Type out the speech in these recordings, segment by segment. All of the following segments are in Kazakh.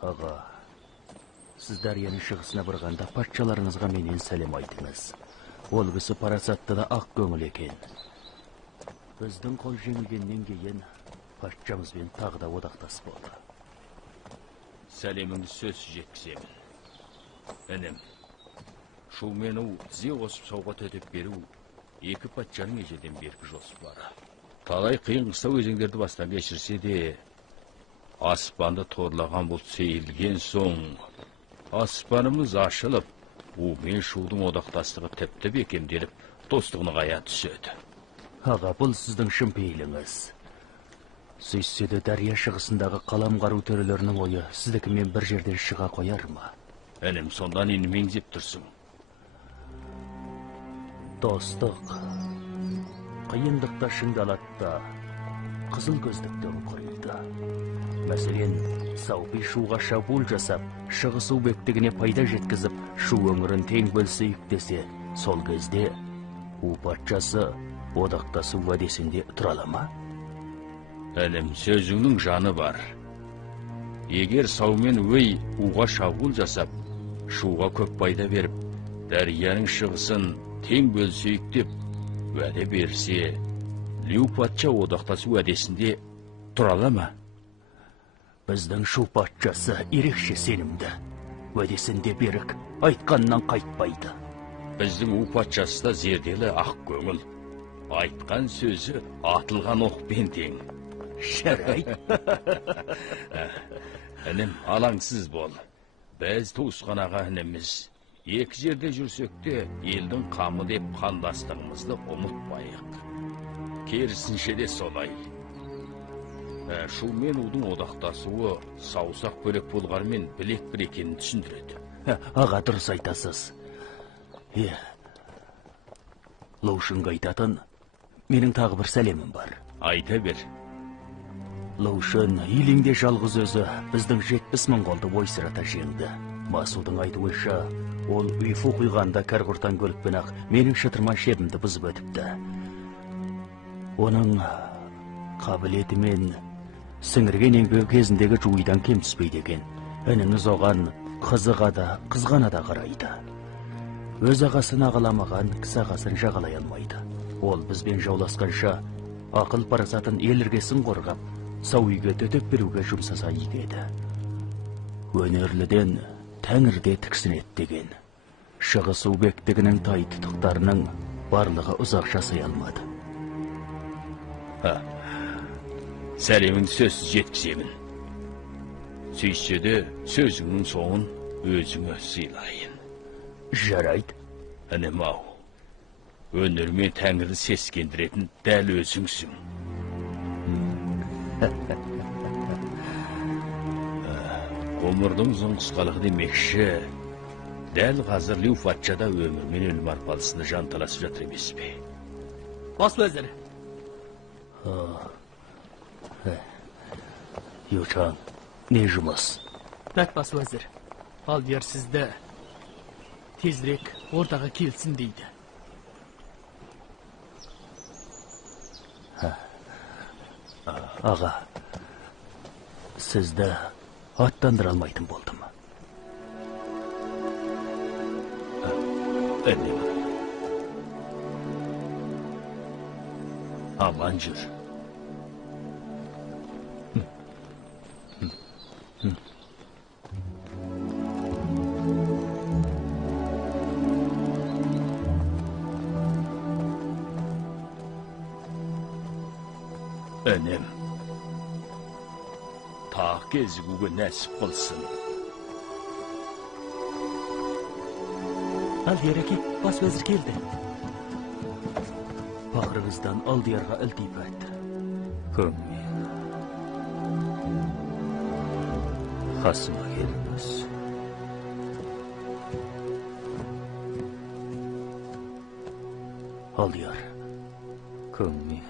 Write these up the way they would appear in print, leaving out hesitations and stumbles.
Аға, сіз Дарияның шығысына бұрғанда патшаларыңызға менен сәлем айтыңыз. Ол кісі парасатты да ақ көңіл екен. Біздің қол жеңілгеннен кейін патшамызбен тағы да одақтас болды. Сәлеміңді сөз жеткіземін. Інім, шу мені тізе қосып сауға төтеп беру екі патшаның ежеден бергі жоспары. Талай қиын қыстау өзеңдерді бастан кешірсе де, аспанды торлаған бұл сейілген соң, аспанымыз ашылып, у мен шудың одақтастығы тіпті бекемделіп, достығыны қая түседі. Аға, бұл сіздің шын пейіліңіз. Сөйтсе де Дария шығысындағы қалам қару төрелерінің ойы сіздікімен бір жерден шыға қояр ма? Інім, сондан енді меңзеп тұрсың. Достық қиындықта шыңдалатта, қызыл көздіктен құрылды. Мәселен, Саупи шуға шабуыл жасап, шығыс бектігіне пайда жеткізіп, шу өңірін тең бөлсейік десе, сол кезде у патшасы одақтасы уәдесінде тұра ма? Інім, сөзіңнің жаны бар. Егер Саумен өй уға шабуыл жасап, шуға көп пайда беріп, Дарияның шығысын тең бөлсейік деп уәде берсе, Лю патша одақтасы уәдесінде тұра ма? Біздің шу патшасы ерекше сенімді. Уәдесінде берік, айтқаннан қайтпайды. Біздің у патшасы да зерделі ақ көңіл. Айтқан сөзі атылған оқпен тең. Жарайды. Інім, алаңсыз бол. Біз туысқан аға ініміз. Екі жерде жүрсек те, елдің қамы деп қандастығымызды ұмытпайық. Керісінше де солай. Шу мен удың одақтасуы саусақ бөлек болғармен білек бір екенін түсіндіреді. Аға, дұрыс айтасыз. Лоушынға айтатын менің тағы бір сәлемім бар. Айта бер. Лоушын иліңде жалғыз өзі біздің 70.000 қолды ойсырата жеңді. Масудың айтуынша, ол ұйфу құйғанда кәрғұртан көлікпен ақ менің шытырман шебімді бұзып өтіпті. Оның қабілеті мен сіңірген еңбегі кезіндегі жуйдан кем түспейді екен. Ініңіз оған қызыға да, қызғана да қарайды. Өз ағасын ағаламаған кісі ағасын жағалай алмайды. Ол бізбен жауласқанша ақыл парасатын ел іргесін қорғап, Сауиге төтеп беруге жұмсаса егеді. Өнерліден тәңірде тіксінет деген. Шығыс бектігінің тай тұтықтарының барлығы ұзақ жасай алмады. Сәлемің сөз жеткіземін. Сөйтсе де сөзіңнің соңын өзіңе сыйлайын. Жарайды. Інім ау, өнермен тәңірді сескендіретін дәл өзіңсің. Ғұмырдың ұзын қысқалығы демекші, дәл қазір Лю патшада өмір мен өлім арпалысында жанталасып жатыр емес пе? Бас уәзір. Ючан, не жұмыс? Бәк бас уәзір. Алдияр сізді тезірек ортаға келсін дейді. Аға, сізді аттандыра алмайтын болдым. Інім, аман жүр. Інім, тақ кезігуге нәсіп қылсын. Алдияр әке, бас уәзір келді. Пақырыңыздан Алдиярға ілтипәт. Көңмен. Қасыма келіңіз. Алдияр. Көңмен.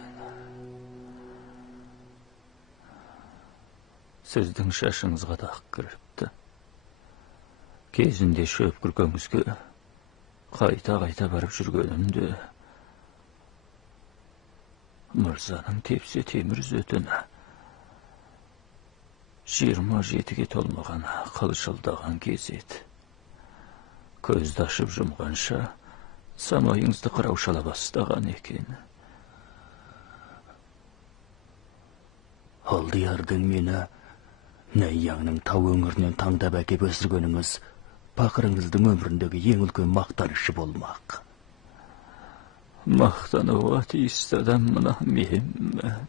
Сіздің шашыңызға да ақ кіріпті. Кезінде шөп күркеңізге қайта-қайта барып жүргенімді мырзаның тепсе темір үзетіні 27'ge tolmagan kılışıldağan gezet. Közde aşıp jumganşa samoyingizdi qiravshala bastag'an ekan. Aldiyardın meni Nayyanның tau öңірінен таңдап әкеп өсіргөніңіз пақырыңыздың өміріндегі ең үлкен мақтанышы болмақ. Maqtanıva tiyistədən mına mehimmen.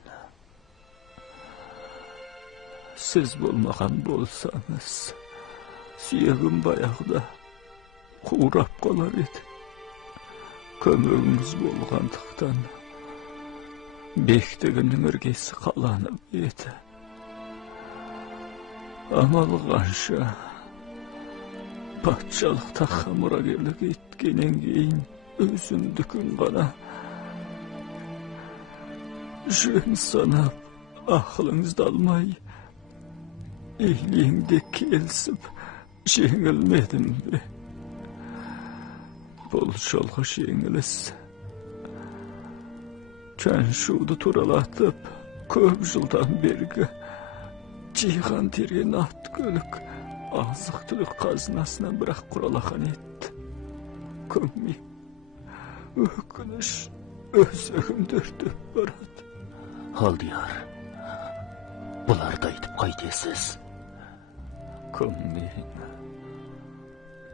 Siz bolmağan bolsanız, siyegim bayaqda qurap qolar edi. Kömürünüz bolğandıqdan bektiginin ürgesi qalanıb edi. Amal qanşa patçalıqta xamuragerlik etkenen keyin özündükün qana jön sanab aqlыңızды almay ehliyingde kelsip жеңілмедім бе? Бұл жолға жеңіліс Кәншуды туралатып көп жылдан бергі жиған терген ат көлік азық түлік қазынасынан бірақ құралақан етті. Көмей өкініш өзегімдерді барады. Алдияр, бұларды айтып қайтесіз? Көмей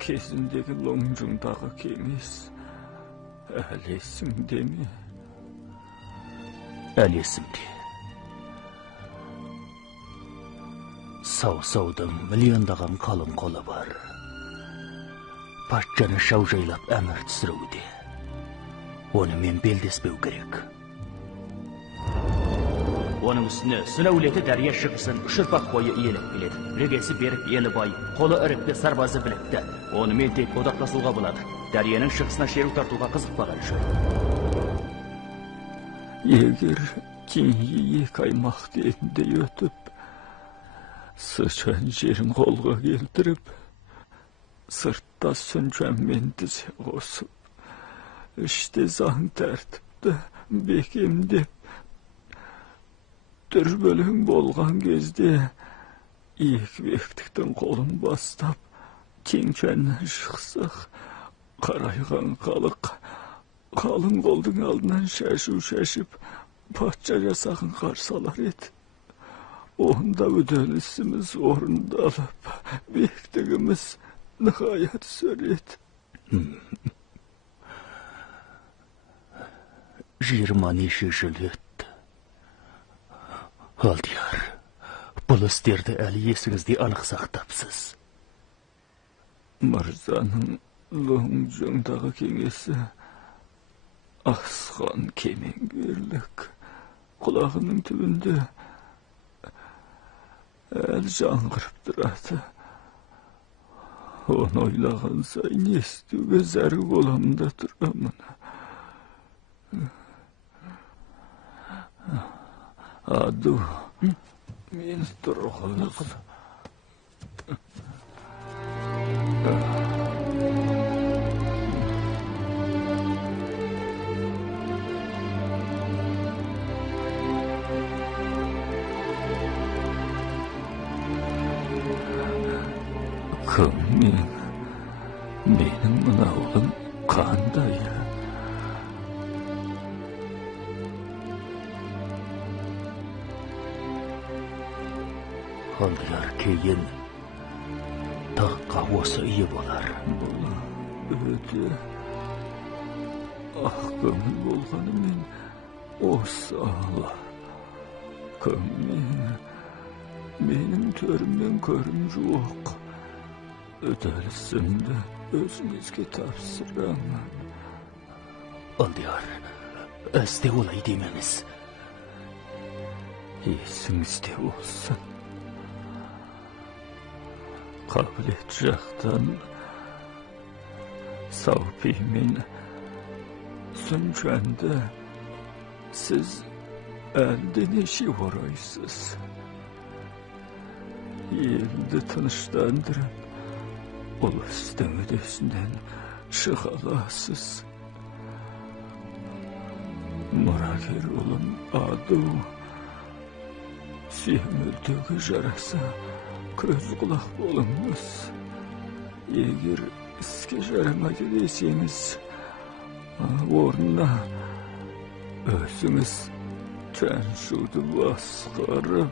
кезіндегі лоңжыңдағы кеңес әлесіңде ме? Әлесімде. Сау-саудың миллиондаған қалың қолы бар. Патшаны шаужайлап әмір түсіруде. Оны мен белдеспеу керек. Оның үстіне сүн әулеті дәрия шығысын үшірпақ бойы иеліп келеді. Регесі беріп елі бай, қолы ірікті сарбазы білікті. Оны мен тек одақтасуға болады. Дәрияның шығысына шеру тартуға қызықпаған жөн. Егер кеңі ек аймақ дейінде өтіп, sıçan жерін қолға келтіріп, сыртта сүнчәнмен тізе қосып, іште заң тәртіпті бекемдеп, дүрбөлің болған кезде екбектіктің қолын бастап, кеңчәннен шықсақ, қарайған қалық, қалың қолдың алдынан шәшу шәшіп, патша жасағын қарсалар еді. Onda ödönüsümüz orundalıb, bektigimiz nihayet söyledi. 20 жыл өтті. Алдияр, бұл істерді әлі есіңізде анық сақтапсыз. Мырзаның лоңжыңдағы кеңесі асқан кемеңгерлік құлағының түбінде әл жаңғырып тұрады. Оны ойлаған сайын естуге зәрі боламында тұрамын. Аду, мен тұрғыз. Көммен, менің мұнаулым қандай? Алдияр кейін таққа осы үйі болар. Бұл өте ақ көңіл болғанымен осы ала. Көммен, менің төріммен көрім жоқ. Ödelsімді өзіңізге тапсырамын. Алдияр, әсте олай демеңіз. Есіңізде болсын. Қабілет жақтан Саупеймен сүнчәнді сіз әлде неше орайсыз. Елді тыныштандырып, ұлыстың өдесінен шығаласыз. Мұрагер ұлым Аду Süyemildeki jarasa köz kulak bolunuz. Eğer size jaramadı deyseniz, orna özünüz tenşudu baskarıp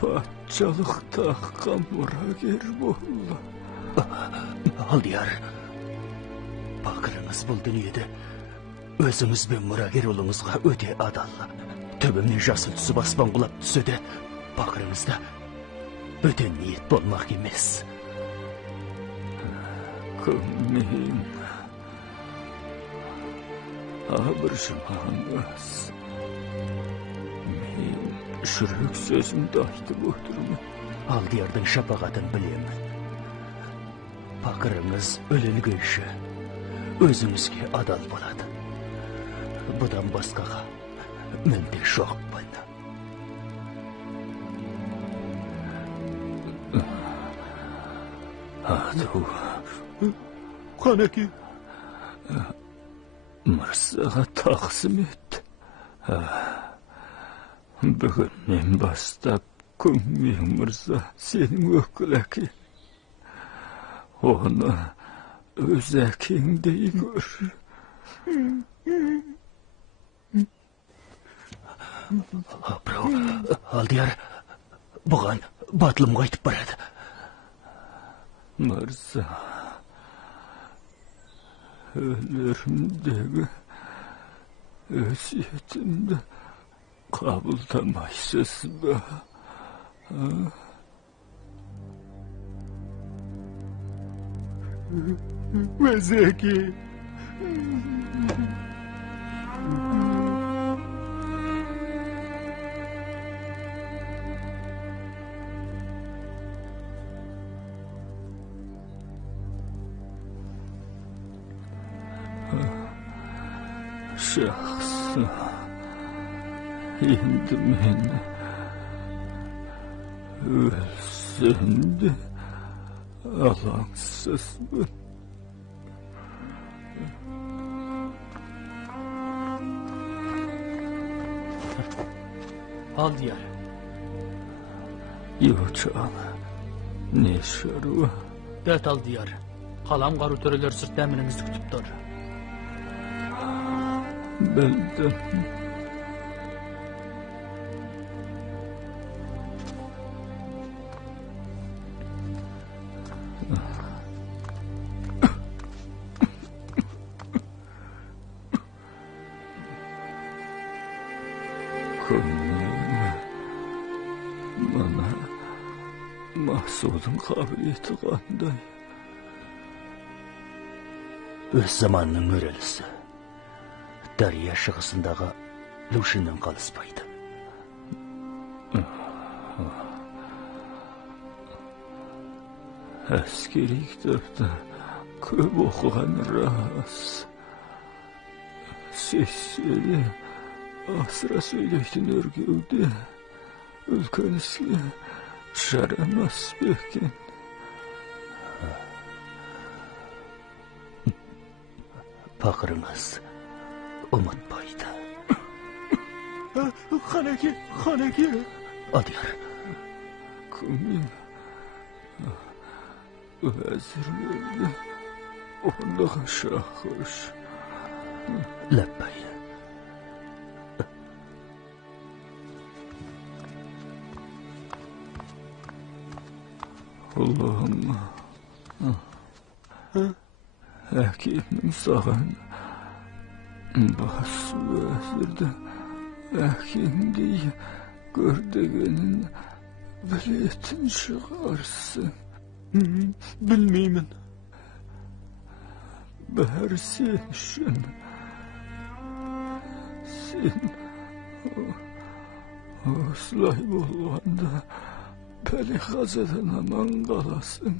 patçalıkta kamurager bolla. Aldiyar. Bakırınız bu dünyada özünüz ve murager olunuzga öte adallı. Töbümden jasıl tüsü basman kulap tüsü de bakırınızda öte niyet bolmak emez. Kımmin abırşımağınız. Men şürük sözümde aytıp oturma. Aldiyar'dan şapakatın bileyim. Bakırınız ölülge işi özünüzge adal boladı. Budan baskağa mende şok bana. Adu Kanaki. Mırsağa taksim et. Bugünden bastap Kümmin Mırsa senin öküleki. Onu özekinde gör. Bro, Aldiyar, bugan batılım qaytып barады. Mırsa, ölürümdeki ösiyetimde kabultamaysız be. Vezeki. Şahsı, endi men ölsün de alangsızbın. Aldiyar. Yoçal, ne şarva? Dert Aldiyar. Kalam karı töreler sırt eminimizi kütüp dur. Bildim. Bana Mahsud'un kabiliyeti qanday? Öz zamanının örelisi. Darya шығысындағы Lushindan қалыспайды. Askeri kitapta köp okugan ras. Sesleri asıra söyleytin örgüde. Ülkenizge şaramaz bekin. Bakırınız umutbaydı. Xanaki. Aldiyar. Kümmin özürlüğünde onluğa şahış. Lebbay. Allah'ım. Hakimim sağın. Bas özürde. Hakim diye gördüğünün biletin çıkarsın. Bilmeymin. Bär sen şun. Sen oslay bolganda beni kazadan aman kalasın.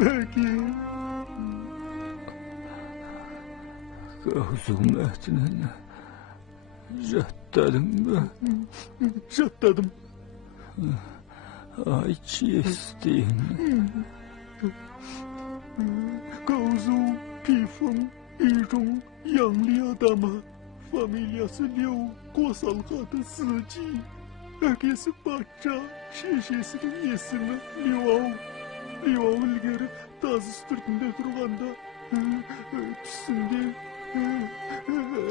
Belki. Kavzum etinin jattadın mı? Jattadım. Ay çiğestin. Kavzu, pifim, irum, yanlı adamı. Familiyası Liu, Qosalqı adı Sıcı. Әкесі Батша, шешесінің есімі Лиуау. Лиуау ілгері таз үстіртінде тұрғанда түсінде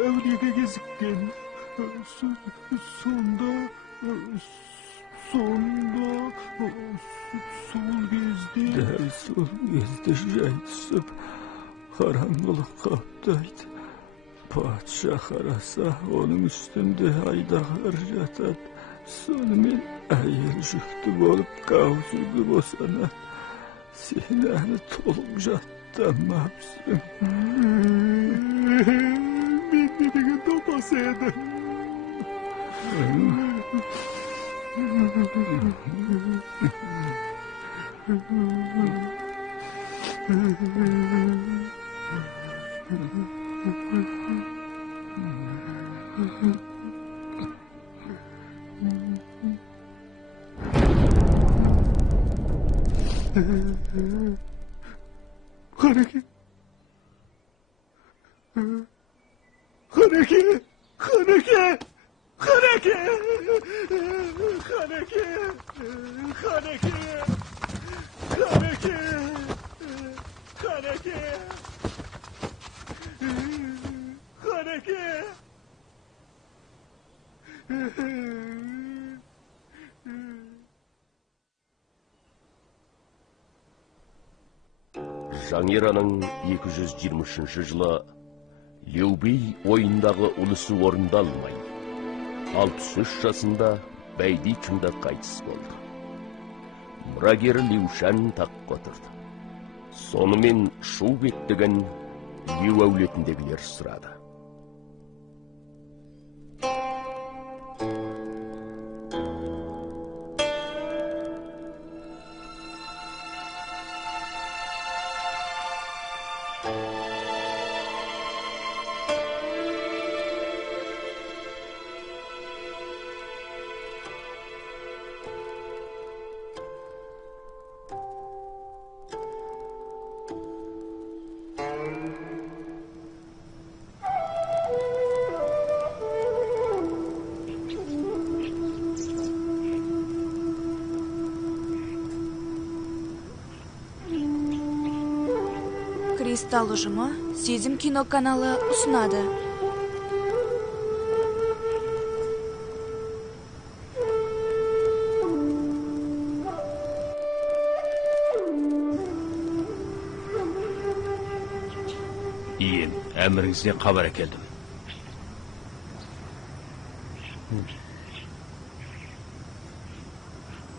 әулиеге кезіккен. Сонда сол кезде... Дәл сол кезде жай түсіп, қараңғылық қаптайды. Патша қараса, оның үстінде айдағылар жатады. Сонымен әйел жүкті болып қаусызды босана. Сен әлі толып жаттамапсың. Мен не деген топас едім. Хареке! Хареке! Хареке! Хареке! Хареке! Хареке! Хареке! Хареке! Хареке! Жаңираның 223 жылы Лю Би ойындағы ұлысы орындалмай, 63 жасында Бәйдичіңді қайтыс болды. Мұрагері Лиушан таққа отырды. Сонымен Шу бектігін Лю әулетіндегілер сұрады. Кристалл ұжымы Сезім кино каналы ұсынады. Ием, әміріңізден хабар әкелдім.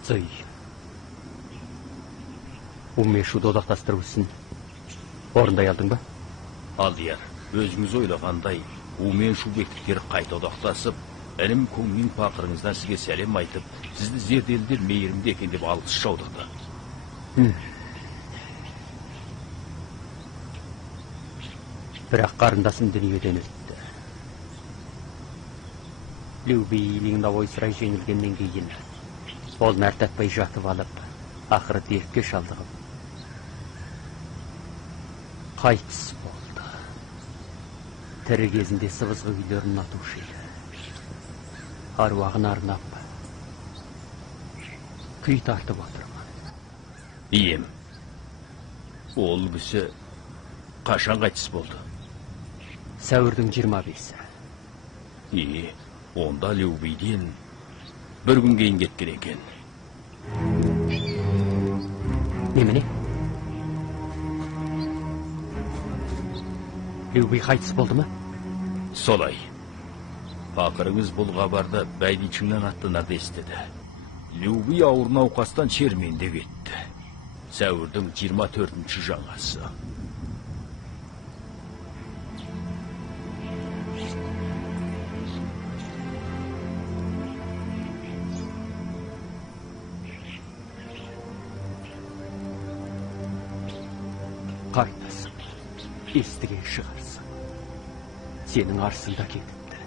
Цый. Умешуді одақтастырып өсін. Орындай алдың ба? Алдияр, өзіңіз ойлағандай, Умен Шу бектіктер қайта одақтасып, інім көңнің пақырыңыздан сізге сәлем айтып, сізді зерделдер мейірімді екен деп алғыс шаудырды. Бірақ қарындасым дүниеден өтті. Лю Бийлің ойсырай жеңілгеннен кейін, ол мәртәтпай жатып алып, ақыры дертке шалдығып, қайтыс болды. Тірі кезінде сыбызғы үйлерін атушы еді. Аруағын арнап, күй тартып отырмын. Ием, ол кісі қашан қайтыс болды? Сәуірдің 25-і. Онда Лю Биден бір күн кейін кеткен екен. Немене? Лю Би қайтыс болды ма? Солай. Пақырыңыз бұл хабарды Бәйдичіңнен аттанарда естіді. Лю Би ауыр науқастан шерменде кетті. Сәуірдің 24-ші жаңасы. Қайтасың, естіген шығарсың. Сенің арсында кетіпті.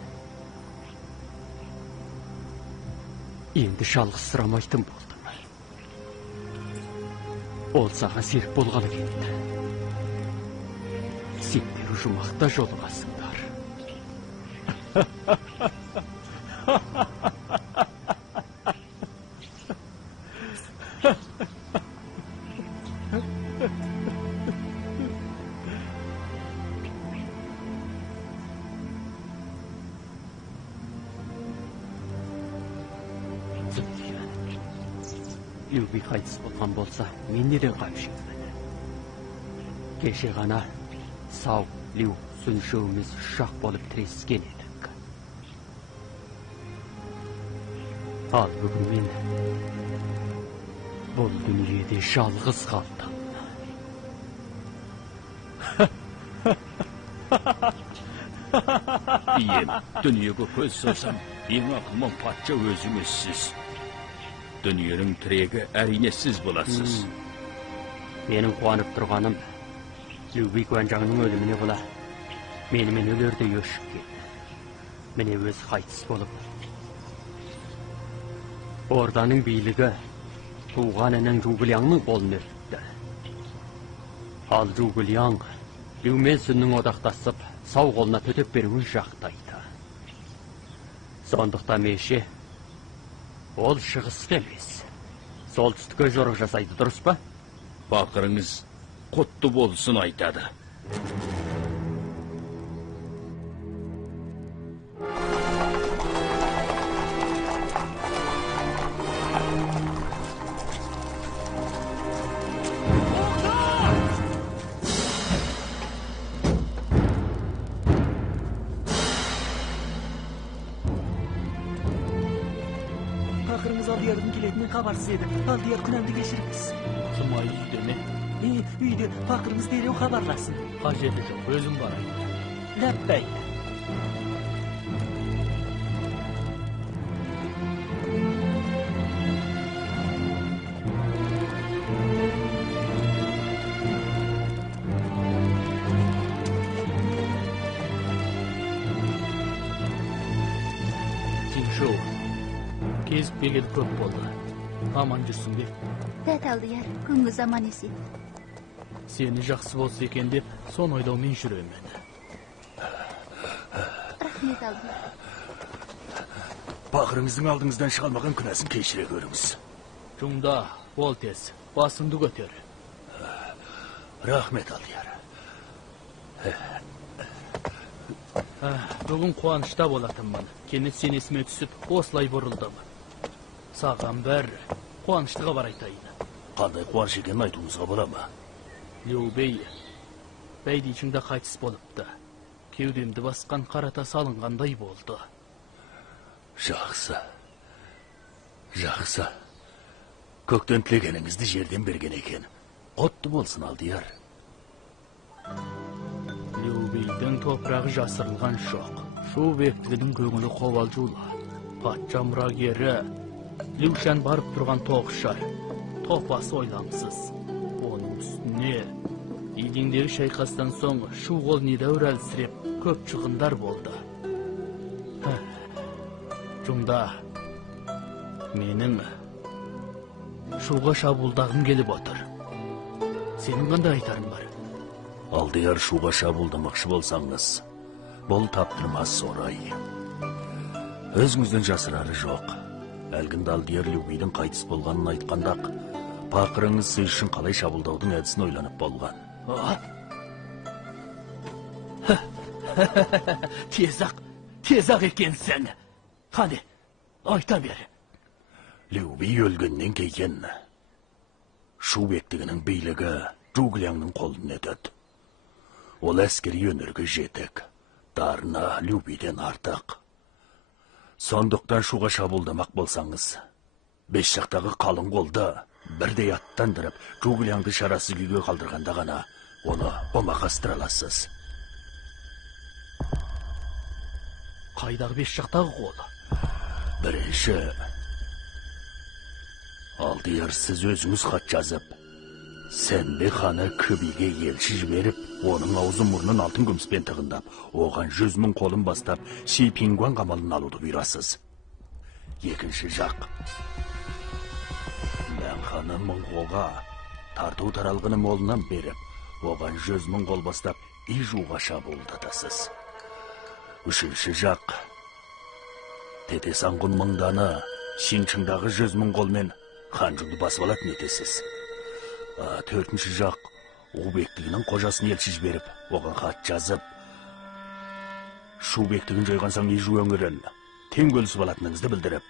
Енді жалғыз сұрамайтын болдым. Ол саға серік болғалы кетті. Сендер жұмақта жолығасыңдар. Любий қайтыс болған болса, мен неден қамшымын? Кеше ғана сау Лю сүншеуіміз шақ болып тірескен едік. Ал бүгін мен бұл дүниеде жалғыз қалдым. Ием, дүниеге көз салсам, ең ақылман патша өзіңізсіз. Дүниенің тірегі әрине сіз боласыз. Менің қуанып тұрғаным, Любий Куанжаңның өліміне бола. Менімен өлерді өшіп келді. Міне өз қайтыс болып. Орданың билігі туғанының Жугілияңның қолын өтті. Ал Жугілияң Люмен сүннің одақтасып, сау қолына төтеп беруін жақтайды. Сондықтан меше ол шығысқа емес, солтүстікке жорық жасайды, дұрыс па? Пақырыңыз құтты болсын айтады. Пақырыңыз Алдиярдың келетінен хабарсыз еді. Алдияр күнәмді кешіріңіз. Сымай үйде ме? Үйде пақырыңыз дереу хабарласын. Қажеті жоқ, өзім барайын. Ләппәй. Тиншоу, кезіп келгені көп болды. Аман жүрсің бе? Дәт Алдияр, күңгіз аман есен. Сені жақсы болса екен деп, сон ойлаумен жүремін. Рахмет Алдияр. Пақырыңыздың алдыңыздан шығалмаған күнәсін кешіре көріңіз. Жумда, ол тез, басыңды көтер. Рахмет Алдияр. Бүгін қуанышта болатынмын. Кенет сен есіме түсіп, осылай бұрылдым. Саған бәрі қуанышты хабар айтайын. Қандай қуаныш екенін айтуыңызға бола ма? Любей, бәйдейшіңді қайтыс болыпты. Кеудемді басқан қарата салынғандай болды. Жақсы. Жақсы. Көктен тілегеніңізді жерден берген екен. Құтты болсын Алдияр. Любейдің топырағы жасырылған жоқ. Шу бектігінің көңілі қобалжулы. Патша мұрагері Люшан барып тұрған тоғышар. Топасы ойламсыз. Оның үстіне Идеңдегі шайқастан соң шу қол недәуір әлсіреп, көп шығындар болды. Жумда, менің шуға шабуылдағым келіп отыр. Сенің қандай айтарың бар? Алдияр шуға шабуылдамақшы болсаңыз, бұл таптырмас орай. Өзіңізден жасырары жоқ. Әлгінде Алдияр Любийдің қайтыс болғанын айтқандақ, пақырыңыз сіз үшін қалай шабуылдаудың әдісін ойланып болған. Тезақ екенсің. Қане, айта бер. Любий өлгеннен кейін шу бектігінің билігі Жугілияңның қолын өтеді. Ол әскери өнерге жетік, дарына Любийден артық. Сондықтан шуға шабуылдамақ болсаңыз, бес жақтағы қалың қолды бірдей аттандырып, Жугілияңды шарасыз күйге қалдырғанда ғана оны омақастыра аласыз. Қайдағы бес жақтағы қолы? Бірінші, Алдияр сіз өзіңіз хат жазып, Сәнбе ханы Кібиге елші жіберіп, оның аузын мұрнын алтын күміспен тығындап, оған 100 000 қолын бастап, Си Пингуан қамалын алуды бұйырасыз. Екінші жақ, Мән ханы Монғолға тарту таралғыны молынан беріп, оған 100 000 қол бастап, Ижуға шабуылдатасыз. Үшінші жақ. Тете Саңғұн мыңданы, Шинчыңдағы 100 000 қолмен Ханжыңды басып алатын етесіз. Төртінші жақ. Убектігінің қожасын елші жіберіп, оған хат жазып, Шубектігін жойған соң ежу өңірін тең бөлісіп алатыныңызды білдіріп,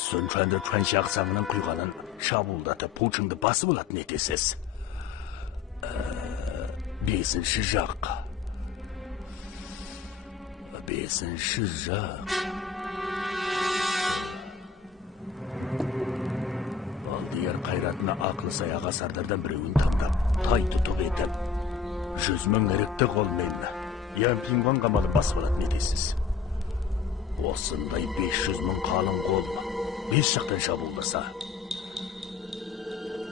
Сүнчанды Чуаншақ саңының құйғанын шабуылдатып, Пучыңды басып алатын етесіз. Бесінші жақ. Алдияр қайратына ақлы саяға сардардан біреуін таңдап, тай тұтып етіп, 100 000 ірікті қолмен Ямпингван қамалы басып алатын етесіз. Осындай 500 000 қалың қол 5 жақтан шабуылдаса,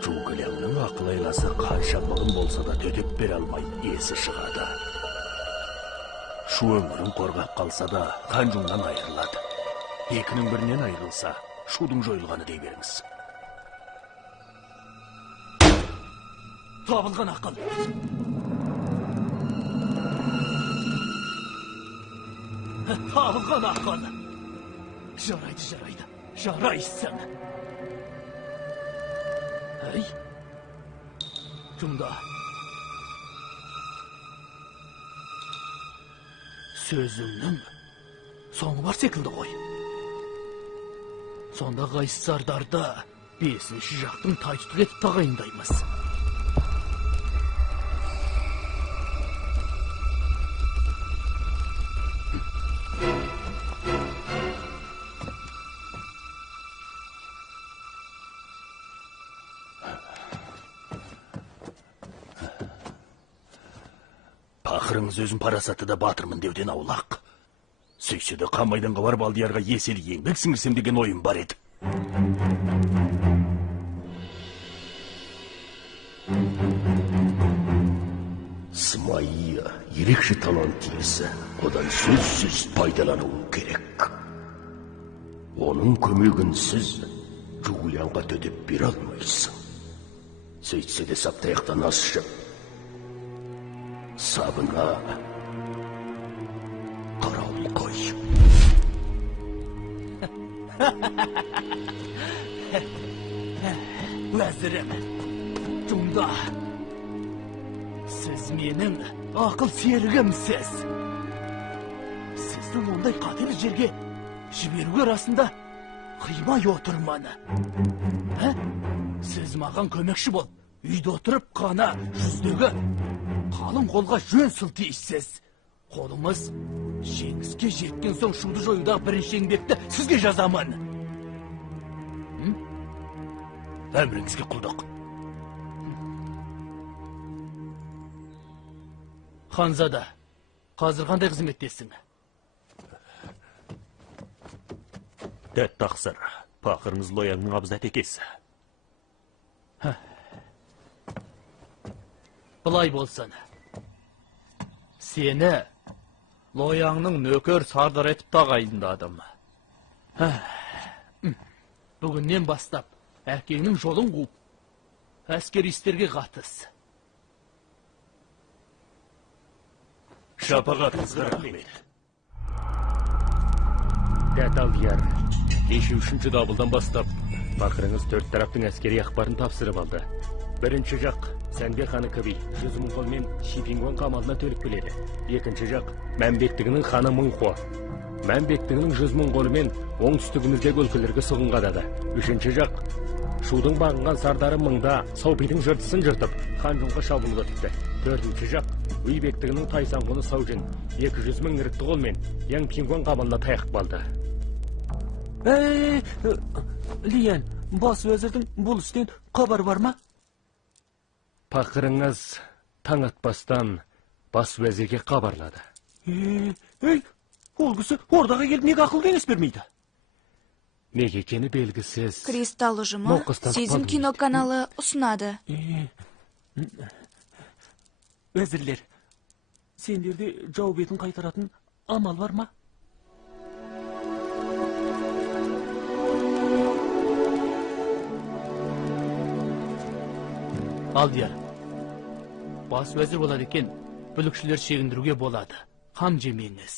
Жугілеңнің ақыл айласы қанша мығын болса да төтеп бере алмай есі шығады. Шу өңірін қорғап қалса да Ханжыңнан айырылады. Екінің бірінен айырылса, Шудың жойылғаны дей беріңіз. Табылған ақыл. Табылған ақыл. Жарайсың. Әй, Жумда. Сөзіңнің соңы бар секілді ғой. Сонда Қайсардарды 5-ші жақтың тайтұтық етіп тағайындаймыз. Пақырыңыз өзін парасатты да батырмын деуден аулақ. Сөйсе де қан майданға барып Алдиярға еселі еңбек сіңірсем деген ойым бар еді. Смайы ерекше талант иесі, одан сөзсіз пайдалануы керек. Оның көмегін сіз Жугілянға төтеп бере алмайсың. Сөйтсе де саптаяқтан асшып, сабына қарауыл қой. Уәзірім, Жумда, сіз менің ақыл серігімсіз. Сіздің ондай қатерлі жерге жіберуге арасында қимай отырманы. Сіз маған көмекші бол, үйде отырып қана жүздегі қалың қолға жөн сылтейсіз. Қолымыз жеңіске жеткен соң Шуды жоюдағы бірінші еңбекті сізге жазамын. Әміріңізге құлдық. Ханзада, қазір қандай қызметтесің? Дәт тақсыр, пақырыңыз Лояңның абызда текесі. Бұлай болсын. Сені Лояңның нөкер сардар етіп тағайындадым. Бүгіннен бастап әкеңнің жолын қуып, әскери істерге қатыс. Шапағатыңызға рахмет. Дәт Алдияр, 5-ші дабылдан бастап, пақырыңыз 4 тараптың әскери ақпарын тапсырып алды. Бірінші жақ Сәнбек ханы Кіби 100 000 қолмен Шипингуан қамалына төліп келеді. Екінші жақ Мәмбеттігінің ханы Мыңхуа. Мәмбеттігінің 100 000 қолымен оңтүстігіміздегі өлкелерге сұғынғадады. Үшінші жақ Шудың бағынған сардары Мыңда Саупидің жыртысын жыртып, Ханжыңға шабуыл өтті. Төртінші жақ Уйбектігінің Тайсанғыны Саужен 200 000 ірікті қолмен Ямпингуан қамалына таяқ балды. Лиян, бас уәзірдің бұл істен қабар бар ма? Пақырыңыз таң атпастан бас уәзірге қабарлады. Ол кісі ордаға келіп неге ақыл кеңес бермейді? Неге екені белгісіз. Кристалл ұжымы Сезім кино каналы ұсынады. Уәзірлер, сендерде жау бетін қайтаратын амал бар ма? Алдияр, бас уәзір болады екен, бүлікшілер шегіндіруге болады. қам жемеңіз.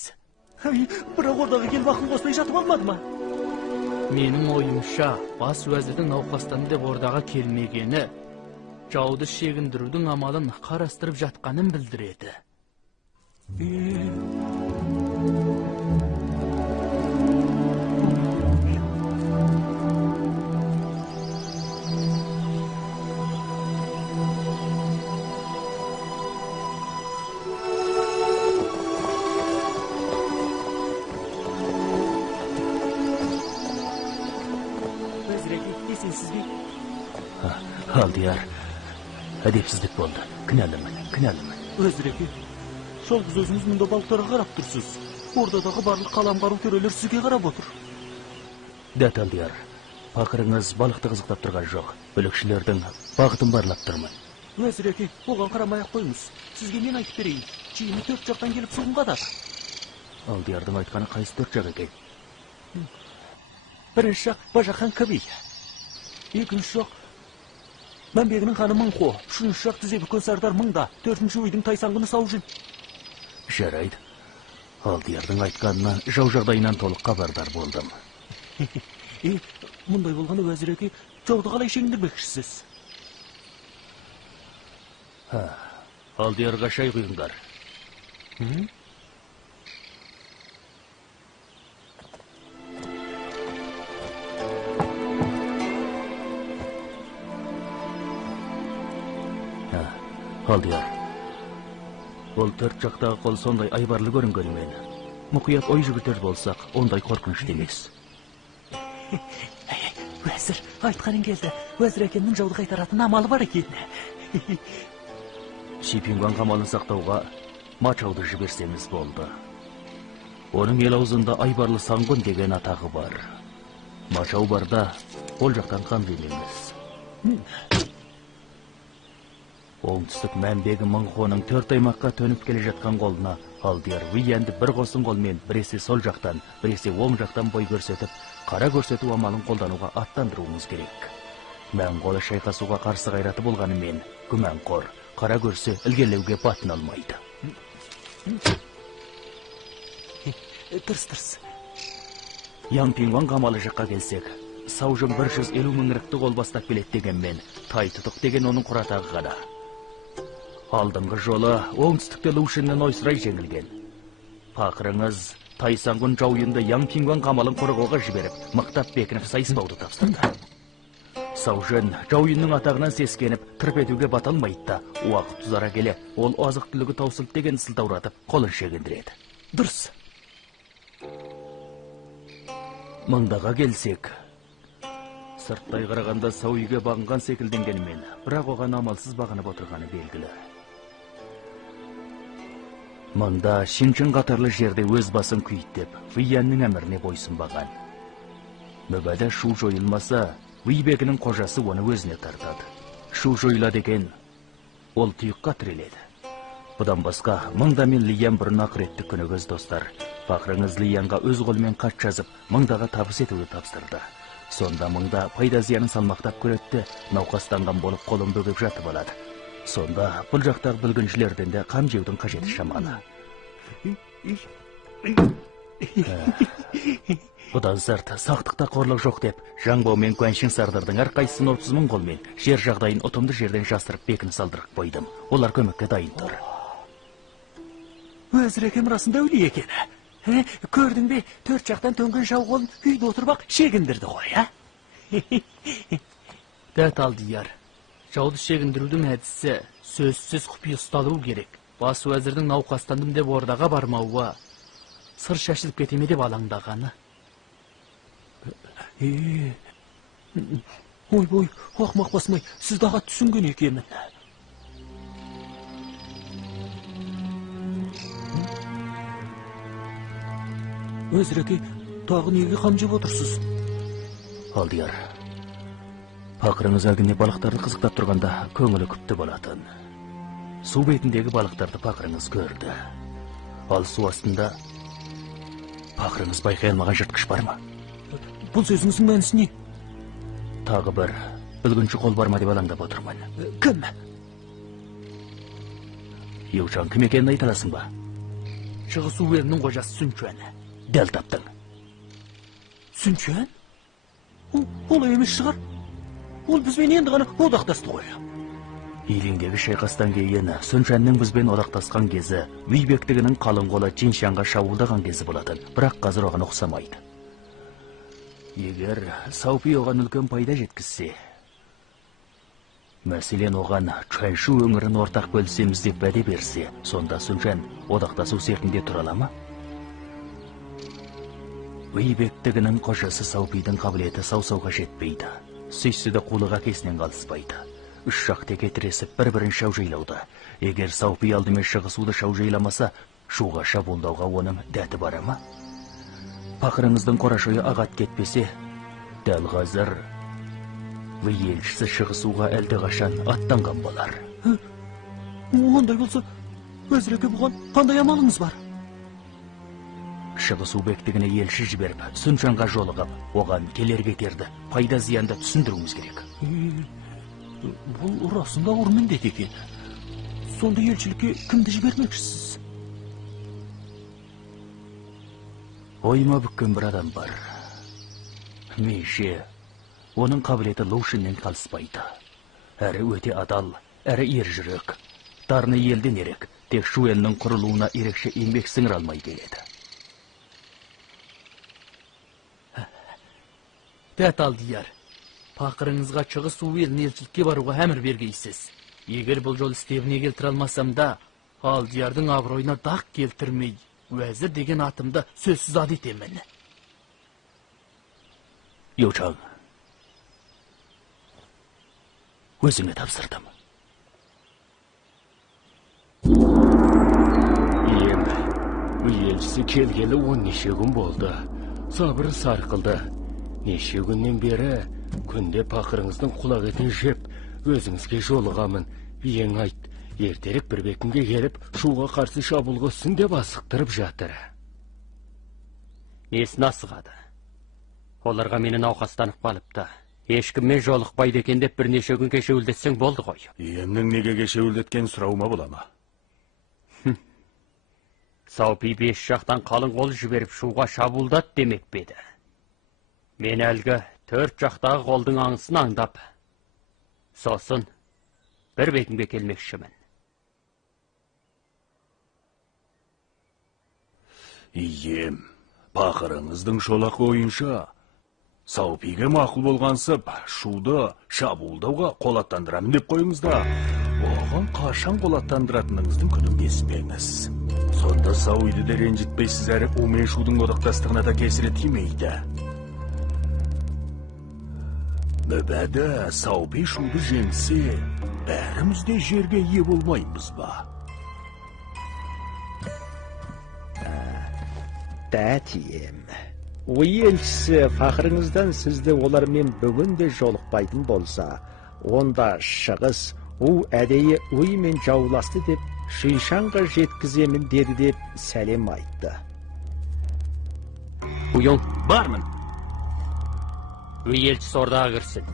Бірақ ордаға келіп ақыл қоспай жатып алмады ма? Менің ойымша, бас уәзірдің науқастаны деп ордаға келмегені, жауды шегіндірудің амалын қарастырып жатқанын білдіреді. Алдияр, әдепсіздік болды. Кінәлімін. Өзіреке, жалғыз өзіңіз мұнда балықтарға қарап тұрсыз. Ордадағы барлық қаламғару төрелер сізге қарап отыр. Дәт Алдияр, пақырыңыз балықты қызықтап тұрған жоқ. Бүлікшілердің бағытын барлап тұрмын. Өзіреке, оған қарамай-ақ қойыңыз. Сізге мен айтып берейін. Жиыны 4 жақтан келіп суынға да. Алдиярдың айтқаны қайсы 4 жақ екен? Бірінші жақ Бажахан Кәби. Екінші жақ Мәмбегінің ханы Мыңқо. Үшінші жақ тізе бүккен Сардар Мыңда. 4-ші үйдің Тайсанғыны Саужын. Жарайды. Алдиярдың айтқанынан жау жағдайынан толық хабардар болдым. Мұндай болғаны уәзіреке, жауды қалай шегіндірмекшісіз? Алдиярға шай құйыңдар. Алдияр, ол 4 жақтағы қол сондай айбарлы көрінгенімен, мұқият ой жүгітер болсақ, ондай қорқынышты емес. Уәзір, айтқаның келді. Уәзір әкемнің жауды қайтаратын амалы бар екен. Шипингуан қамалын сақтауға Мачауды жіберсеңіз болды. Оның ел аузында айбарлы Саңғын деген атағы бар. Мачау барда, ол жақтан қан демеңіз. Оңтүстік Мәмбегі Мыңқоның 4 аймаққа төніп келе жатқан қолына Алдияр Виянды бір қосын қолмен біресе сол жақтан, біресе оң жақтан бой көрсетіп, қара көрсету амалын қолдануға аттандыруымыз керек. Мән қолы шайқасуға қарсы қайраты болғанымен, күмән қор, қара көрсе ілгерлеуге батын алмайды. Тырс. Яңпиңуан қамалы жаққа келсек, Саужын 150 мыңырықты қол бастап келет дегенмен, тай тұтық деген оның құратағы ғана. Алдыңғы жолы оңтүстікте Лушиннен ойсырай жеңілген. Пақырыңыз Тайсанғын жауынды Яңпиңуан қамалын қорғауға жіберіп, мықтап бекініп сайыспауды тапсырды. Саужын жауынның атағынан сескеніп, тырп етуге баталмайды да, уақыт тұзара келе, ол азық түлігі таусылып деген сылтауратып, қолын шегіндіреді. Дұрыс. Мыңдаға келсек, сырттай қарағанда сау үйге бағынған секілденгенімен, бірақ оған амалсыз бағынып отырғаны белгілі. Мында Шинчин қатарлы жерде өз басын күйттеп, Виянның әміріне бойсынбаған. Мүбәді шу жойылмаса, Вейбегінің қожасы оны өзіне тартады. Шу жойыла деген, ол тұйыққа тіреледі. Бұдан басқа, Мыңда мен Лиян бұрын ақыретті күнігіз достар. Пақырыңыз Лиянға өз қолмен қат жазып, Мыңдаға табыс етуді тапсырды. Сонда Мыңда пайда зиянын салмақтап көретті, науқастанған болып қолын бөгіп жатып алады. Сонда бұл жақтағы бүлгіншілерден де қам жеудің қажеті шамалы. Бұдан сырт, сақтықта қорлық жоқ деп, Жаңбау мен Гуаншин Сардардың әрқайсысын 30 мың қолмен жер жағдайын ұтымды жерден жасырып бекін салдырып қойдым. Олар көмекке дайын тұр. Уәзір әкем расында өлі екен. Көрдің бе, 4 жақтан төнген жау қолын үйді отырбақ шегіндірді ғой, Дәт Алдияр, жауды шегіндірудің әдісі сөзсіз құпия ұсталу керек. Бас уәзірдің науқастандым деп ордаға бармауға, сыр шашылып кетеме деп алаңдағаны. Ой, оқмақ басмай, сіз дағы түсінген екемін. Өзіреке, тағы неге қам жеп отырсыз? Алдияр, пақырыңыз әлгінде балықтарды қызықтап тұрғанда көңілі күпті болатын. Су бетіндегі балықтарды пақырыңыз көрді. Ал су астында пақырыңыз байқай алмаған жыртқыш бар ма? Бұл сөзіңіздің мәнісі не? Тағы бір бүлгінші қол бар ма деп алаңдап отырмын. Кім? Еужан кім екенін айта аласың ба? Шығыс Уелінің қожасы Сүнчені. Дәл таптың. Сүнчен? Ол емес шығар. Ол бізбен енді ғана одақтасты ғой. Илиңдегі шайқастан кейін Сүнченнің бізбен одақтасқан кезі Үйбектігінің қалың қолы Чиншанға шабуылдаған кезі болатын, бірақ қазір оған ұқсамайды. Егер Саупи оған үлкен пайда жеткізсе, мәселен оған Чаншу өңірін ортақ бөлісеміз деп бәде берсе, сонда Сүнчен одақтасу сертінде тұра ала ма? Үйбектігінің қожасы Саупидің қабілеті сау-сауға жетпейді. Сүйсі де қулыға кесінен қалыспайды. Үш жақ теке тіресіп бір-бірін шаужайлауда. Егер Саупи алдымен шығысуды шаужайламаса, шуға шабуылдауға оның дәті бара ма? Пақырыңыздың қорашойы ағат кетпесе, дәл қазір елшісі шығысуға әлді қашан аттанған болар. Ондай болса, өзіреке бұған қандай амалыңыз бар? Шығыс Убектігіне елші жіберіп, Сүнчанға жолығып, оған келер кетерді, пайда зиянды түсіндіруіміз керек. Бұл расында ор міндет екен. Сонда елшілікке кімді жібермекшісіз? Ойыма бүккен бір адам бар. Мейше, оның қабілеті Лушиннен қалыспайды. Әрі өте адал, әрі ержүрек. Дарыны елден ерек, тек шу елінің құрылуына ерекше еңбек сіңір алмай келеді. Дәт алдияр. Пақырыңызға шығыс Уелін елшілікке баруға әмір бергейсіз. Егер бұл жол істебіне келтір алмасам да, алдиярдың абыройына дақ келтірмей, уәзір деген атымды сөзсіз ад етемін. Еучаң, өзіңе тапсырдым. Ием, елшісі келгелі 10 неше күн болды. Сабыры сарқылды. Неше күннен бері күнде пақырыңыздың құлақ етін жеп, өзіңізге жолығамын. Биең айт, ертерек бір бекінге келіп, шуға қарсы шабуылға үстін деп асықтырып жатыр. Несін асығады? Оларға мені науқастанып қалыпты. Ешкіммен жолықпайды екен деп бірнеше күн кешеуілдетсең болды ғой. Иемнің неге кешеуілдеткен сұрауыма бола ма? Саупи 5 жақтан қалың қол жіберіп шуға шабуылдат демек беді. Мен әлгі 4 жақтағы қолдың аңысын аңдап, сосын бір бекінге келмекшімін. Ием, пақырыңыздың шолақ ойынша, Саупиге мақұл болғансып, шуды шабуылдауға қолаттандырамын деп қойыңызда, оған қашан қолаттандыратыныңыздың күнін кеспеңіз. Сонда Сауиді де ренжітпейсіз әрі умен шудың одақтастығына да кесірі тимейді. Мүбәді Саупи шуды жеңсе, бәріміз де жерге ие болмаймыз ба? Дәтием, ой елшісі фақырыңыздан сізді олармен бүгін де жолықпайтын болса, онда шығыс у әдейі ой мен жауласты деп Шишанға жеткіземін деді деп сәлем айтты. Уйон, Бармын. үй елшісі ордаға кірсін.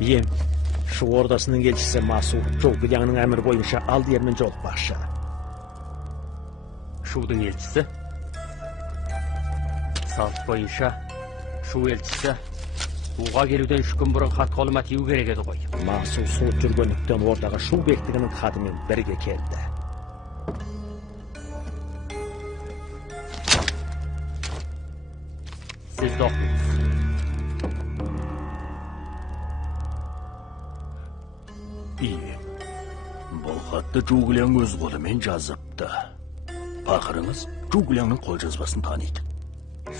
Ем, шу ордасының елшісі Масу Жоғылияңның әмір бойынша алдиярмен жолықпақшы. Шудың елшісі? Салт бойынша шу елшісі уға келуден 3 күн бұрын хат қолыма тию керек еді ғой. Масу суыт жүргендіктен ордаға шу бектігінің хатымен бірге келді. Сіз оқыңыз. Ие, бұл хатты Жоғылияң өз қолымен жазыпты. Пақырыңыз Жоғылияңның қолжазбасын таниды.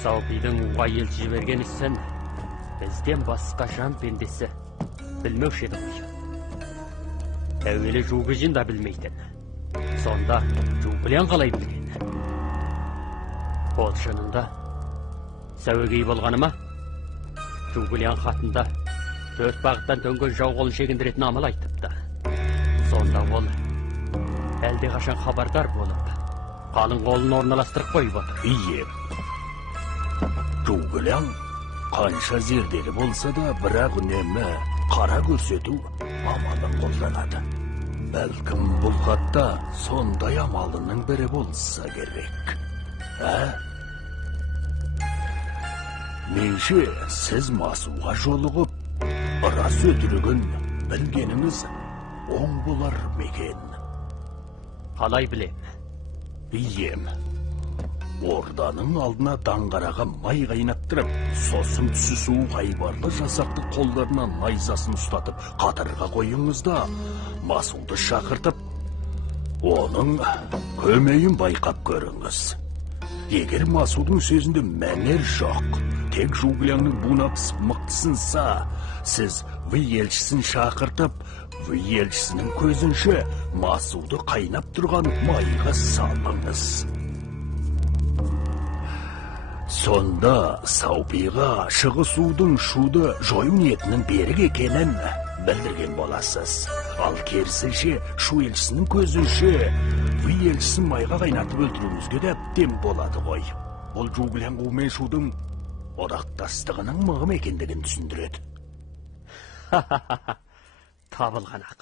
Саупидің уға елші жіберген ісін бізден басқа жан пендесі білмеуші еді ғой. Әуелі Жоғыжын да білмейтін. Сонда Жоғылияң қалай білген? Ол шынында сәуегей болғаны ма? Жоғылияң хатында 4 бағыттан төнген жау қолын шегіндіретін амал айтыпты. Сонда ол әлде қашан хабардар болып, қалың қолын орналастырып қойып отыр. Ие, Жоғылияң қанша зерделі болса да, бірақ үнемі қара көрсету амалын қолданады. Бәлкім бұл хатта сондай амалының бірі болса керек. Менше сіз Масуға жолығып, рас өтірігін білгеніңіз оң болар мекен. Қалай білем? Ием. Орданың алдына даңғараға май қайнаттырып, сосын түсі суық айбарлы жасақты қолдарынан найзасын ұстатып, қатарға қойыңыз да, Масуды шақыртып, оның көмейін байқап көріңіз. Егер Масудың сөзінде мәнер жоқ, тек жугілянның бунапс мықтысынса, сіз вый елшісін шақыртып, вый елшісінің көзінше Масуды қайнап тұрған майға салыңыз. Сонда Саупиға Шығысудың шуды жою ниетінің берік екенін білдірген боласыз. Ал керісінше шу елшісінің көзінше вый елшісін майға қайнатып өлтіруіңізге де әбден болады ғой. Ол жугілян қумен шудың одақтастығының мығым екендігін түсіндіреді. Табылған ақыл.